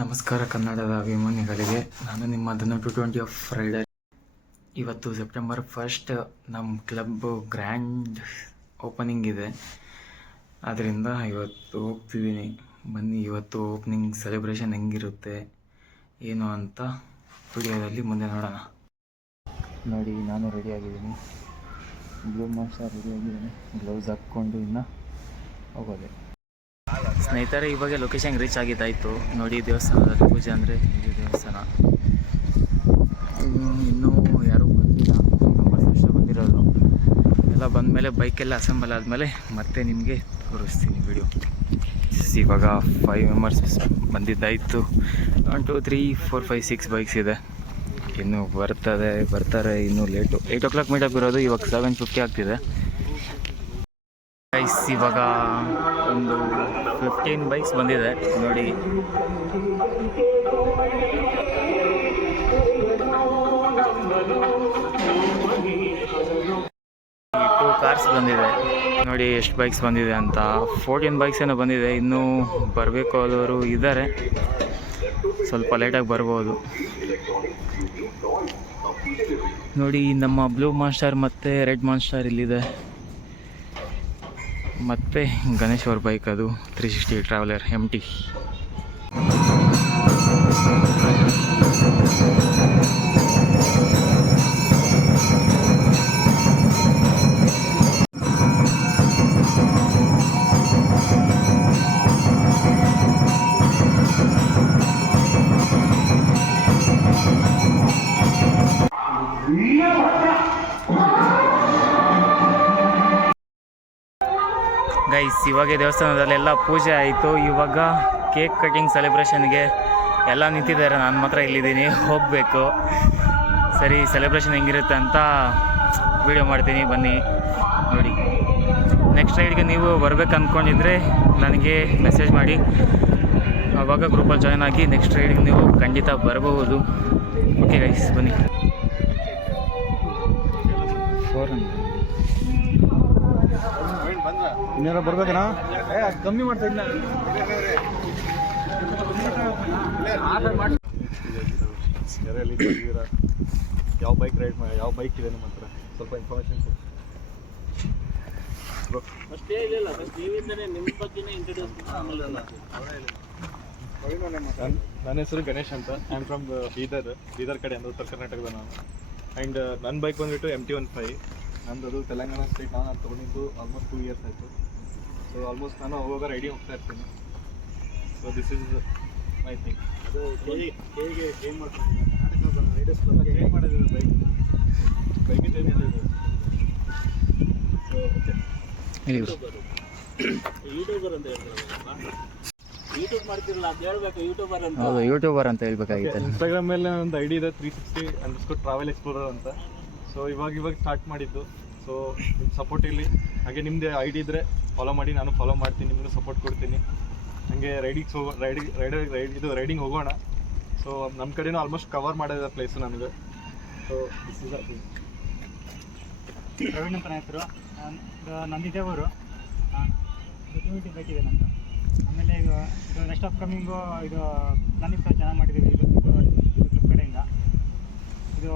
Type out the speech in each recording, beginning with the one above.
ನಮಸ್ಕಾರ ಕನ್ನಡದ ಅಭಿಮಾನಿಗಳಿಗೆ. ನಾನು ನಿಮ್ಮ ಧನು 220 ಆಫ್ ರೈಡರ್. ಇವತ್ತು ಸೆಪ್ಟೆಂಬರ್ 1 ನಮ್ಮ ಕ್ಲಬ್ ಗ್ರ್ಯಾಂಡ್ ಓಪನಿಂಗ್ ಇದೆ. ಆದ್ದರಿಂದ ಇವತ್ತು ಹೋಗ್ತಿದ್ದೀನಿ. ಬನ್ನಿ, ಇವತ್ತು ಓಪನಿಂಗ್ ಸೆಲೆಬ್ರೇಷನ್ ಹೆಂಗಿರುತ್ತೆ ಏನು ಅಂತ ವಿಡಿಯೋದಲ್ಲಿ ಮುಂದೆ ನೋಡೋಣ. ನೋಡಿ, ನಾನು ರೆಡಿಯಾಗಿದ್ದೀನಿ. ಬ್ಲೂ ಮಾಸ್ಟರ್ ರೆಡಿಯಾಗಿದ್ದೀನಿ. ಗ್ಲೌಸ್ ಹಾಕ್ಕೊಂಡು ಇನ್ನು ಹೋಗೋದೆ. ಸ್ನೇಹಿತರೆ, ಇವಾಗ ಲೊಕೇಶನ್ ರೀಚ್ ಆಗಿದ್ದಾಯಿತು. ನೋಡಿ, ದೇವಸ್ಥಾನದಲ್ಲಿ ಪೂಜೆ ಅಂದರೆ ಇದು ದೇವಸ್ಥಾನ. ಇನ್ನೂ ಯಾರೂ ಬಂದಿಲ್ಲ, ಫಸ್ಟ್ ಬಂದಿರೋದು. ಎಲ್ಲ ಬಂದಮೇಲೆ ಬೈಕೆಲ್ಲ ಅಸೆಂಬಲ್ ಆದಮೇಲೆ ಮತ್ತೆ ನಿಮಗೆ ತೋರಿಸ್ತೀನಿ ವಿಡಿಯೋ. ಇವಾಗ 5 ಮೆಂಬರ್ಸ್ ಬಂದಿದ್ದಾಯಿತು. 1 2 3 4 5 6 ಬೈಕ್ಸ್ ಇದೆ. ಇನ್ನು ಬರ್ತಾರೆ, ಇನ್ನೂ ಲೇಟು. 8 o'clock ಮೀಟಪ್ ಇರೋದು. ಇವಾಗ 7:50 ಆಗ್ತಿದೆ. ಇವಾಗ ಒಂದು 15 ಬೈಕ್ಸ್ ಬಂದಿದೆ ನೋಡಿ. 2 ಕಾರ್ಸ್ ಬಂದಿದೆ ನೋಡಿ. ಎಷ್ಟು ಬೈಕ್ಸ್ ಬಂದಿದೆ ಅಂತ 14 ಬೈಕ್ಸ್ ಏನೋ ಬಂದಿದೆ. ಇನ್ನೂ ಬರಬೇಕು ಆದವರು ಇದ್ದಾರೆ. ಸ್ವಲ್ಪ ಲೇಟಾಗಿ ಬರ್ಬೋದು ನೋಡಿ. ನಮ್ಮ ಬ್ಲೂ ಮಾಸ್ಟರ್ ಮತ್ತು ರೆಡ್ ಮಾಸ್ಟರ್ ಇಲ್ಲಿದೆ. ಮತ್ತು ಗಣೇಶ್ ಅವ್ರ ಬೈಕ್, ಅದು 360 ಟ್ರಾವೆಲರ್ MT. ಗೈಸ್, ಇವಾಗ ದೇವಸ್ಥಾನದಲ್ಲೆಲ್ಲ ಪೂಜೆ ಆಯಿತು. ಇವಾಗ ಕೇಕ್ ಕಟಿಂಗ್ ಸೆಲೆಬ್ರೇಷನ್ಗೆ ಎಲ್ಲ ನಿಂತಿದ್ದಾರೆ. ನಾನು ಮಾತ್ರ ಇಲ್ಲಿದ್ದೀನಿ, ಹೋಗಬೇಕು. ಸರಿ, ಸೆಲೆಬ್ರೇಷನ್ ಹೆಂಗಿರುತ್ತೆ ಅಂತ ವಿಡಿಯೋ ಮಾಡ್ತೀನಿ, ಬನ್ನಿ ನೋಡಿ. ನೆಕ್ಸ್ಟ್ ರೈಡ್ಗೆ ನೀವು ಬರ್ಬೇಕು ಅಂದ್ಕೊಂಡಿದ್ರೆ ನನಗೆ ಮೆಸೇಜ್ ಮಾಡಿ, ಆವಾಗ ಗ್ರೂಪಲ್ಲಿ ಜಾಯ್ನ್ ಆಗಿ ನೆಕ್ಸ್ಟ್ ರೈಡ್ಗೆ ನೀವು ಖಂಡಿತ ಬರಬಹುದು. ಓಕೆ ಗೈಸ್, ಬನ್ನಿ. ಇನ್ನೇನೋ ಬರ್ಬೇಕಣ್ಣ, ಕಮ್ಮಿ ಮಾಡ್ತಾ ಇದ್ದ. ಯಾವ ಬೈಕ್ ರೈಡ್ ಮಾಡಿ, ಯಾವ ಬೈಕ್ ಇದೆ ನಿಮ್ಮ ಹತ್ರ, ಸ್ವಲ್ಪ ಇನ್ಫಾರ್ಮೇಷನ್ ನನ್ನ ಹೆಸರು ಗಣೇಶ್ ಅಂತ. ಐ ಆಮ್ ಫ್ರಮ್ ಬೀದರ್ ಕಡೆ ಅಂದ್ರೆ ಉತ್ತರ ಕರ್ನಾಟಕದ ನಾನು. ಆ್ಯಂಡ್ ನನ್ನ ಬೈಕ್ ಬಂದುಬಿಟ್ಟು MT-15. ನಂದು ಅದು ತೆಲಂಗಾಣ ಸ್ಟೇಟ್. ನಾನು ತೊಗೊಂಡಿದ್ದು ಆಲ್ಮೋಸ್ಟ್ 2 years ಆಯಿತು. ಸೊ ಆಲ್ಮೋಸ್ಟ್ ನಾನು ಅವಾಗ ರೈಡಿಂಗ್ ಹೋಗ್ತಾ ಇರ್ತೀನಿ. So this is my thing. ಅದು ಹೇಗೆ ಏನು ಮಾಡ್ತೀನಿ ಕರ್ನಾಟಕ ರೈಡರ್ಸ್ ಹೇಗೆ ಮಾಡೋದಿದೆ ಬೈಕಿಂದ ಏನಿದೆ ಇದು. ಸೊ ಓಕೆ, ಯೂಟ್ಯೂಬರ್ ಅಂತ ಹೇಳ್ತಾರೆ. ಯೂಟ್ಯೂಬ್ ಮಾಡ್ತಿರಲ್ಲ ಅಂತ ಹೇಳ್ಬೇಕು, ಯೂಟ್ಯೂಬರ್ ಅಂತ. ಹೌದು, ಯೂಟ್ಯೂಬರ್ ಅಂತ ಹೇಳ್ಬೇಕಾಗಿತ್ತು. ಇನ್ಸ್ಟಾಗ್ರಾಮ್ ಮೇಲೆ ಒಂದು ID ಇದೆ 360 ಟ್ರಾವೆಲ್ ಎಕ್ಸ್ಪ್ಲೋರರ್ ಅಂತ. ಸೊ ಇವಾಗ ಸ್ಟಾರ್ಟ್ ಮಾಡಿದ್ದು. ಸೊ ನಿಮ್ಮ ಸಪೋರ್ಟ್ ಇರಲಿ. ಹಾಗೆ ನಿಮ್ಮದೇ ID ಇದ್ದರೆ ಫಾಲೋ ಮಾಡಿ, ನಾನು ಫಾಲೋ ಮಾಡ್ತೀನಿ, ನಿಮಗೂ ಸಪೋರ್ಟ್ ಕೊಡ್ತೀನಿ. ಹಾಗೆ ರೈಡಿಂಗ್ ಹೋಗೋಣ. ಸೊ ನಮ್ಮ ಕಡೆನೂ ಆಲ್ಮೋಸ್ಟ್ ಕವರ್ ಮಾಡಿದ ಪ್ಲೇಸು ನನಗೆ. ಸೊ ದಿಸ್ ಇಸ್ ಪ್ರವೀಣ್ ಅಂತ ಹೆಸರು. ನಂದಿದೆ ಊರು. ಯೂನಿಟಿ ಬೈಕ್ ಇದೆ ನಂದು. ಆಮೇಲೆ ಇದು ನೆಕ್ಸ್ಟ್ ಆಫ್ ಕಮಿಂಗು ಇದು ಪ್ಲಾನಿಂಗ್ ಸಹ ಚೆನ್ನಾಗಿ ಮಾಡಿದ್ದೀವಿ. ಇದು ಕ್ಲಬ್ ಕಡೆಯಿಂದ ಇದು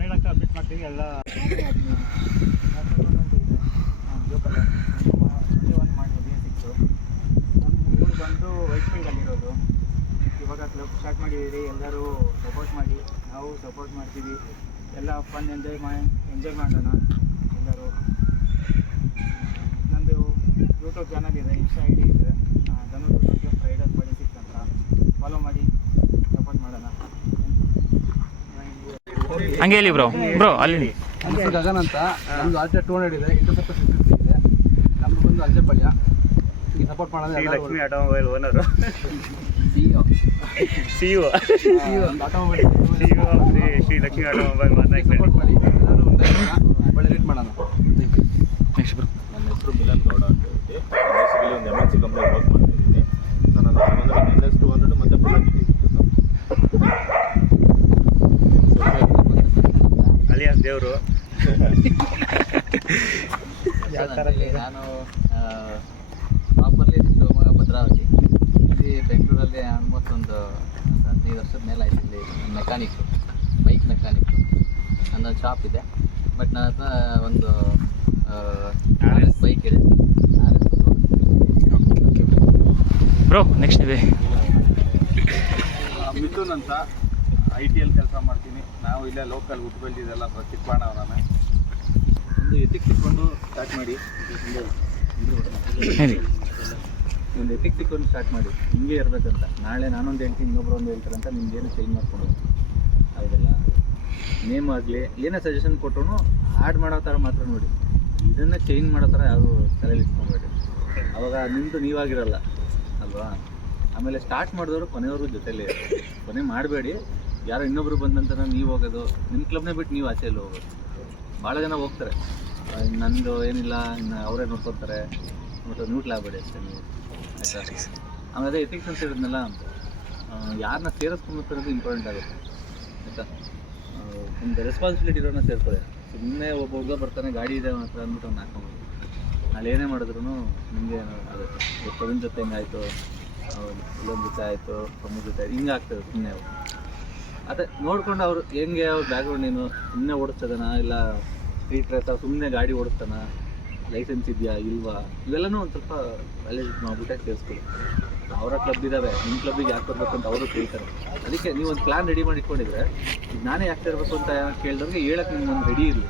ರೈಡ್ ಆಗ್ತಾ ಅಪ್ಡೇಟ್ ಮಾಡ್ತೀವಿ ಎಲ್ಲ. ಬ್ಲೂ ಕಲರ್ ಒಂದು ಮಾಡಿದ್ದು BS6. ನಮ್ಮ ಊರು ಬಂದು ವೈಟ್ ಫೀಲ್ಡಲ್ಲಿರೋದು. ಇವಾಗ ಕ್ಲಬ್ ಸ್ಟಾರ್ಟ್ ಮಾಡಿದ್ದೀವಿ. ಎಲ್ಲರೂ ಸಪೋರ್ಟ್ ಮಾಡಿ, ನಾವು ಸಪೋರ್ಟ್ ಮಾಡ್ತೀವಿ. ಎಲ್ಲ ಫನ್ ಎಂಜಾಯ್ ಮಾಡೋಣ ಎಲ್ಲರೂ. ನಂದು ಯೂಟ್ಯೂಬ್ ಚಾನಲ್ ಇದೆ, ಇನ್ಸ್ಟಾ ID ಇದೆ, ಧನು 220 ಆಫ್ ರೈಡರ್ 46 ಅಂತ. ಫಾಲೋ ಮಾಡಿ, ಸಪೋರ್ಟ್ ಮಾಡೋಣ. ಹಂಗೆ ಹೇಳಿ ಬ್ರೋ ಅಲ್ಲಿ. ಗಗನ್ ಅಂತ. ನಮ್ಮದು ಆಲ್ಟೋ 200 ಇದೆ, ಇಂಟರ್ಸೆಪ್ಟರ್ 650 ಇದೆ. ನಮ್ಮದು ಬಂದು ಅಲ್ಜೆಪಳ್ಯ. ಈಗ ಸಪೋರ್ಟ್ ಮಾಡೋದು Lakshmi automobile owner. CEO automobile Shri Lakshmi automobile ಮಾತಾಡಿ ಸಪೋರ್ಟ್ ಮಾಡಿ. ಒಳ್ಳೆ ರೇಟ್ ಮಾಡೋಣ. Next bro. ನನ್ನ ಹೆಸರು ಮಿಲನ್ ಗೌಡ ಅಂತ ಹೇಳಿ. ಬೇಸಿಕಲಿ ಒಂದು MNC ಕಂಪ್ನಿ ವರ್ಕ್ ಮಾಡ್ತಿದ್ದೀನಿ. ಸೊ ನನ್ನ NS200 ಮತ್ತು ಬುಲೆಟ್ ಅಲಿಯಾಸ್ ದೇವರು. ನಾನು ಪ್ರಾಪರ್ಲಿ ಶಿವಮೊಗ್ಗ ಭದ್ರಾವತಿ. ಇಲ್ಲಿ ಬೆಂಗಳೂರಲ್ಲಿ ಆಲ್ಮೋಸ್ಟ್ ಒಂದು 15 ವರ್ಷದ ಮೇಲೆ ಆಯ್ತು ಇಲ್ಲಿ ಮೆಕ್ಯಾನಿಕ್ಕು, ಬೈಕ್ ಮೆಕ್ಯಾನಿಕ್ಕು. ನನ್ನೊಂದು ಶಾಪ್ ಇದೆ, ಬಟ್ ನನ್ನ ಹತ್ರ ಒಂದು ಬೈಕ್ ಇದೆ. ಬ್ರೋ ನೆಕ್ಸ್ಟ್ ಇದೆ ಮಿಥುನ್ ಅಂತ ITL ಕೆಲಸ ಮಾಡ್ತೀನಿ. ನಾವು ಇಲ್ಲೇ ಲೋಕಲ್ ಹುಟ್ಟು ಬೆಳೆದಿದ್ದೆಲ್ಲ ಚಿಕ್ಕಬಾಣವ್ ನಾನು. ಒಂದು ಎತ್ತಿಗೆ ಸಿಕ್ಕೊಂಡು ಸ್ಟಾರ್ಟ್ ಮಾಡಿ, ಒಂದು ಎತ್ತಿಗೆ ಸಿಕ್ಕೊಂಡು ಸ್ಟಾರ್ಟ್ ಮಾಡಿ. ಹಿಂಗೆ ಇರಬೇಕಂತ. ನಾಳೆ ನಾನೊಂದು ಹೇಳ್ತೀನಿ, ಇನ್ನೊಬ್ರು ಒಂದು ಹೇಳ್ತಾರೆ ಅಂತ ನಿಮ್ಗೇನು ಚೇಂಜ್ ಮಾಡ್ಕೊಂಡು ಹೌದಲ್ಲ. ನೇಮ್ ಆಗಲಿ ಏನೇ ಸಜೆಷನ್ ಕೊಟ್ಟರು ಆ್ಯಡ್ ಮಾಡೋ ಥರ ಮಾತ್ರ ನೋಡಿ, ಇದನ್ನು ಚೇಂಜ್ ಮಾಡೋ ಥರ ಯಾವುದು ತಲೆಯಲ್ಲಿ ಇಟ್ಕೊಬೇಡಿ. ಅವಾಗ ನಿಮ್ಮದು ನೀವಾಗಿರಲ್ಲ ಅಲ್ವಾ. ಆಮೇಲೆ ಸ್ಟಾರ್ಟ್ ಮಾಡಿದವರು ಕೊನೆಯವರು ಜೊತೆಲೇ ಕೊನೆ ಮಾಡಬೇಡಿ. ಯಾರೋ ಇನ್ನೊಬ್ರು ಬಂದಂತ ನೀವು ಹೋಗೋದು, ನಿಮ್ಮ ಕ್ಲಬ್ನೇ ಬಿಟ್ಟು ನೀವು ಆಚೆಯಲ್ಲಿ ಹೋಗೋದು. ಭಾಳ ಜನ ಹೋಗ್ತಾರೆ, ನಂದು ಏನಿಲ್ಲ ಇನ್ನು ಅವರೇ ನೋಡ್ಕೊತಾರೆ, ನ್ಯೂಟ್ಲ್ ಆಗಬೇಡಿ ಅಷ್ಟೇ ನೀವು, ಆಯಿತಾ. ಆಮೇಲೆ ಅದೇ ಎಥಿಕ್ಸ್ ಅಂತ ಹೇಳಿದ್ನಲ್ಲ, ಯಾರನ್ನ ಸೇರಿಸ್ಕೊಂಬತ್ತಿರೋದು ಇಂಪಾರ್ಟೆಂಟ್ ಆಗುತ್ತೆ, ಆಯಿತಾ. ಒಂದು ರೆಸ್ಪಾನ್ಸಿಬಿಲಿಟಿ ಇರೋನ್ನ ಸೇರ್ಕೊಳ್ಳಿ. ಸುಮ್ಮನೆ ಒಬ್ಬ ಹುಡುಗ ಬರ್ತಾನೆ ಗಾಡಿ ಇದೆ ಮಾತ್ರ ಅಂದ್ಬಿಟ್ಟು ಅವ್ನು ಹಾಕ್ಕೊಂಡು ಅಲ್ಲಿ ಏನೇ ಮಾಡಿದ್ರು ನಿಮಗೆ ಆಗುತ್ತೆ. ಪ್ರವೀಣ್ ಜೊತೆ ಹೆಂಗಾಯಿತು, ಇಲ್ಲೊಂದು ಜೊತೆ ಆಯಿತು, ಪ್ರಮುಖ ಜೊತೆ ಆಯಿತು, ಹಿಂಗೆ ಆಗ್ತದೆ ಸುಮ್ಮನೆ ಅವರು. ಅದೇ ನೋಡ್ಕೊಂಡು ಅವ್ರು ಹೆಂಗೆ ಅವ್ರ ಬ್ಯಾಕ್ಗ್ರೌಂಡ್ ಏನು, ಸುಮ್ಮನೆ ಓಡಿಸ್ತದನ ಇಲ್ಲ ಸ್ಟ್ರೀಟ್ ರೇಸ, ಸುಮ್ಮನೆ ಗಾಡಿ ಓಡಿಸ್ತಾನ, ಲೈಸೆನ್ಸ್ ಇದೆಯಾ ಇಲ್ವಾ, ಇವೆಲ್ಲನೂ ಒಂದು ಸ್ವಲ್ಪ ವ್ಯಾಲಿಡ್ ಮಾಡಿಬಿಟ್ಟೆ ಸೇರಿಸ್ಕೊಳ್ಳಿ. ಅವರ ಕ್ಲಬ್ ಇದ್ದಾವೆ, ನಿಮ್ಮ ಕ್ಲಬ್ಬಿಗೆ ಯಾಕೆ ಬರಬೇಕು ಅಂತ ಅವರು ಕೇಳ್ತಾರೆ. ಅದಕ್ಕೆ ನೀವು ಒಂದು ಪ್ಲ್ಯಾನ್ ರೆಡಿ ಮಾಡಿ ಇಟ್ಕೊಂಡಿದ್ರೆ, ಈಗ ನಾನೇ ಯಾಕೆ ಇರಬೇಕು ಅಂತ ಕೇಳಿದವ್ರಿಗೆ ಹೇಳಕ್ಕೆ ನಿಮ್ಗೆ ಒಂದು ರೆಡಿ ಇರಲಿ.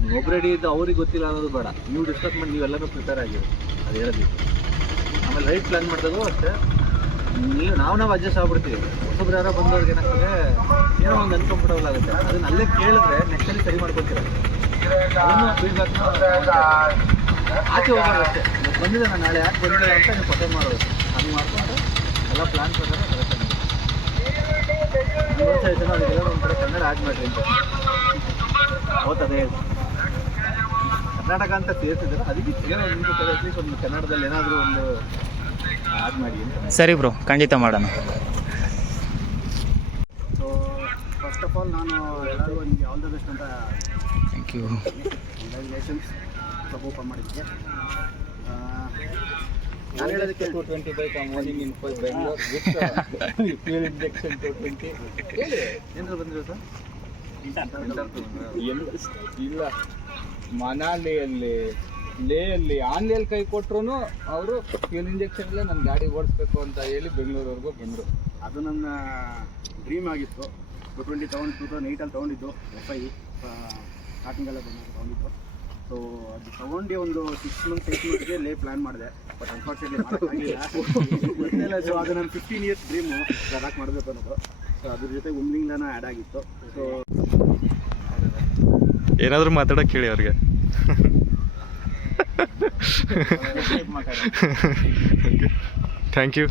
ನೀವು ಒಬ್ಬ ರೆಡಿ ಇದ್ದು ಅವ್ರಿಗೆ ಗೊತ್ತಿಲ್ಲ ಅನ್ನೋದು ಬೇಡ, ನೀವು ಡಿಸ್ಕಸ್ ಮಾಡಿ ನೀವೆಲ್ಲನೂ ಪ್ರಿಪೇರ್ ಆಗಿರಿ, ಅದು ಹೇಳೋದಿತ್ತು. ಆಮೇಲೆ ರೈಟ್ ಪ್ಲ್ಯಾನ್ ಮಾಡಿದಾಗೂ ಅಷ್ಟೇ, ನಾವು ಅಡ್ಜಸ್ಟ್ ಆಗ್ಬಿಡ್ತೀವಿ. ಹೊಸಬ್ರು ಯಾರೋ ಬಂದವ್ರಿಗೆ ಏನಾಗ್ತದೆ, ಏನೋ ಒಂದು ಅನ್ಕಂಫರ್ಟಬಲ್ ಆಗುತ್ತೆ. ಅದನ್ನ ಅಲ್ಲೇ ಕೇಳಿದ್ರೆ ನೆಕ್ಸ್ಟಲ್ಲಿ ಸರಿ ಮಾಡ್ಕೊತೀರ. ಅದನ್ನು ಫೀಡ್ಬ್ಯಾಕ್ ಆಚೆ ಹೋಗೋದಷ್ಟೇ. ಬಂದಿದೆ ನಾನು ನಾಳೆ ಯಾಕೆ ಬಂದಿಲ್ಲ ಅಂತ ನೀವು ಕ್ವಶನ್ ಮಾಡೋದು. ಅದು ಮಾಡಿಕೊಂಡು ಎಲ್ಲ ಪ್ಲ್ಯಾನ್ ಪ್ರಕಾರ ಕರೆಕ್ಟಾಗಿ ವರ್ಷ ಆಯ್ತು ಅದಕ್ಕೆಲ್ಲ ಒಂದು ಕಡೆ ಕನ್ನಡ ಆ್ಯಡ್ ಮಾಡಿರಿ ಅಂತ ಓದ್ತದೆ. ಕರ್ನಾಟಕ ಅಂತ ಸೇರ್ತಿದ್ದಾರೆ, ಅದಕ್ಕೆ ಏನೋ ಒಂದು ಕಡೆ ಅಟ್ಲೀಸ್ಟ್ ಒಂದು ಕನ್ನಡದಲ್ಲಿ ಏನಾದರೂ ಒಂದು ಆ್ಯಡ್ ಮಾಡಿ ಅಂತ. ಸರಿ ಬ್ರೋ, ಖಂಡಿತ ಮಾಡೋಣ. ಸೊ ಫಸ್ಟ್ ಆಫ್ ಆಲ್ ನಾನು ಎಲ್ಲರಿಗೂ ನಿಮಗೆ ಆಲ್ ದ ಬೆಸ್ಟ್ ಅಂತ thank you. Congratulations club open ಮಾಡಿದ್ದಕ್ಕೆ. ನಾನು ಹೇಳೋದಕ್ಕೆ 220 bike morning in Bengaluru with fuel injection 220 ಏನಾದ್ರು ಬಂದಿರೋ ಸರ್? ಇಲ್ಲ, ಮನಾಲಿಯಲ್ಲಿ ಲೇಯಲ್ಲಿ ಆನ್ಲೈನ್ ಕೈ ಕೊಟ್ಟರು ಅವರು ಫ್ಯೂಲ್ ಇಂಜೆಕ್ಷನ್ಲೇ ನನ್ನ ಗಾಡಿ ಓಡಿಸ್ಬೇಕು ಅಂತ ಹೇಳಿ ಬೆಂಗಳೂರವರೆಗೂ ಬಂದರು. ಅದು ನನ್ನ ಡ್ರೀಮ್ ಆಗಿತ್ತು. 220 2008 ತೊಗೊಂಡಿದ್ದು, FI ಸ್ಟಾರ್ಟಿಂಗೆಲ್ಲ ತೊಗೊಂಡಿದ್ದು. ಸೊ ಅದು ತೊಗೊಂಡು ಒಂದು 6 months 8 monthsಗೆ ಲೇ ಪ್ಲ್ಯಾನ್ ಮಾಡಿದೆ, ಬಟ್ ಅನ್ಫಾರ್ಚುನೇಟ್ಲಿ ಗೊತ್ತಿಲ್ಲ. ಸೊ ಅದು ನನ್ನ 15 years ಡ್ರೀಮು ಲಡಾಖ್ ಮಾಡಬೇಕು ಅನ್ನೋದು. ಸೊ ಅದ್ರ ಜೊತೆ ಉಮ್ಲಿಂಗ್ಲನ ಆ್ಯಡ್ ಆಗಿತ್ತು. ಸೊ ಏನಾದರೂ ಮಾತಾಡೋಕೆ ಹೇಳಿ ಅವ್ರಿಗೆ. ಥ್ಯಾಂಕ್ ಯು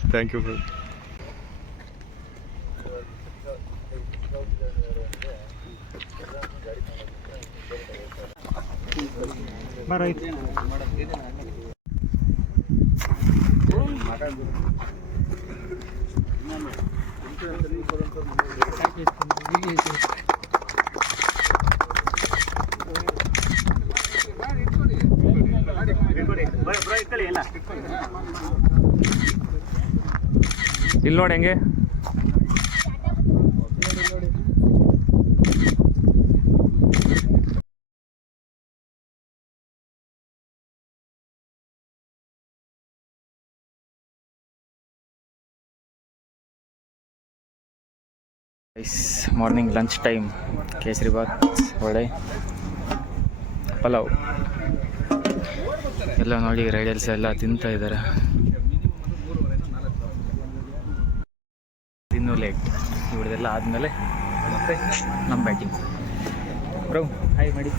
ಇಲ್ಲಿ ನೋಡಿ ಹೆಂಗೆ morning lunch time. Kesari bath, vada, pulao ಎಲ್ಲ ನೋಡಿ ರೈಡರ್ಸ್ ಎಲ್ಲ ತಿಂತಾ ಇದ್ದಾರೆ. ಇನ್ನೂ ಲೇಟ್. ಇವ್ರದೆಲ್ಲ ಆದಮೇಲೆ ಮತ್ತೆ ನಮ್ಮ ಬ್ಯಾಟಿಂಗ್. ಬ್ರೋ ಹಾಯ್ ಮಾಡಿ.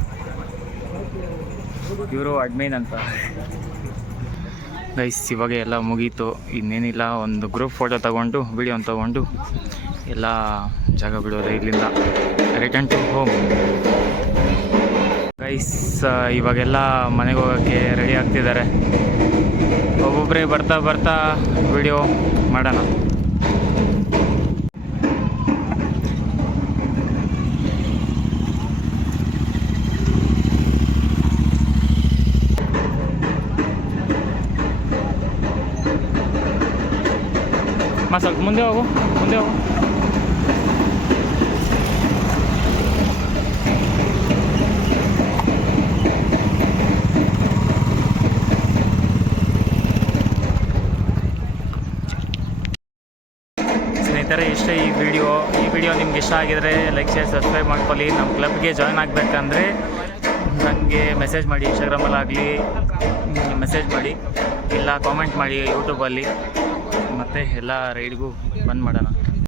ಇವರು ಅಡ್ಮಿನ್ ಅಂತ. ಗೈಸ್ ಇವಾಗ ಎಲ್ಲ ಮುಗೀತು, ಇನ್ನೇನಿಲ್ಲ. ಒಂದು ಗ್ರೂಪ್ ಫೋಟೋ ತೊಗೊಂಡು ವಿಡಿಯೋ ತೊಗೊಂಡು ಎಲ್ಲ ಜಾಗ ಬಿಡೋದು. ಇಲ್ಲಿಂದ ರಿಟರ್ನ್ ಟು ಹೋಮ್. ಗೈಸ್ ಇವಾಗೆಲ್ಲ ಮನೆಗೆ ಹೋಗೋಕ್ಕೆ ರೆಡಿ ಆಗ್ತಿದ್ದಾರೆ. ಒಬ್ಬೊಬ್ಬರೇ ಬರ್ತಾ ವಿಡಿಯೋ ಮಾಡೋಣ. ಸ್ವಲ್ಪ ಮುಂದೆ ಹೋಗು, ಮುಂದೆ ಹೋಗು. ಸ್ನೇಹಿತರೆ, ಇಷ್ಟೇ ಈ ವಿಡಿಯೋ ನಿಮ್ಗೆ ಇಷ್ಟ ಆಗಿದರೆ ಲೈಕ್, ಶೇರ್, ಸಬ್ಸ್ಕ್ರೈಬ್ ಮಾಡ್ಕೊಳ್ಳಿ. ನಮ್ಮ ಕ್ಲಬ್ಗೆ ಜಾಯ್ನ್ ಆಗಬೇಕಂದ್ರೆ ನನಗೆ ಮೆಸೇಜ್ ಮಾಡಿ, ಇನ್ಸ್ಟಾಗ್ರಾಮಲ್ಲಾಗಲಿ ಮೆಸೇಜ್ ಮಾಡಿ, ಇಲ್ಲ ಕಾಮೆಂಟ್ ಮಾಡಿ ಯೂಟ್ಯೂಬಲ್ಲಿ. ಮತ್ತು ಎಲ್ಲ ರೈಡ್ಗೂ ಬಂದ್ ಮಾಡೋಣ.